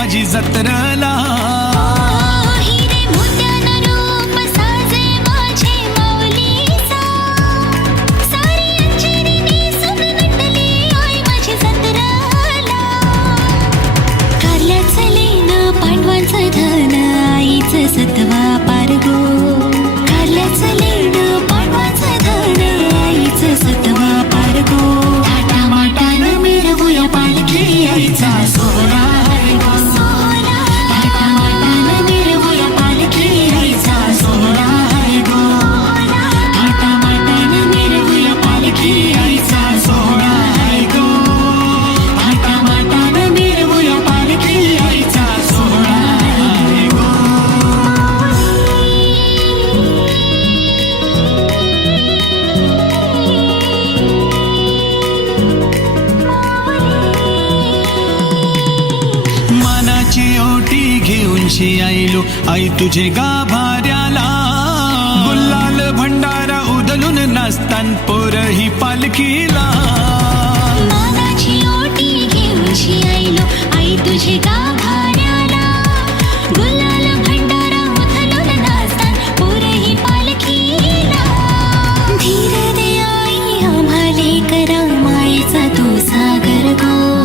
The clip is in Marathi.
माझी जत्रला तुझे आईलो? आई तुझे गाभाऱ्याला. गुल्लाल भंडारा उदलून नाचतान पोर ही पालखीला आईलो आई गुल्लाल भंडारा उदलून नाचतान पोर ही पालखीला. धीर दे आई आम्हाले करा मायचा तो सागर गो.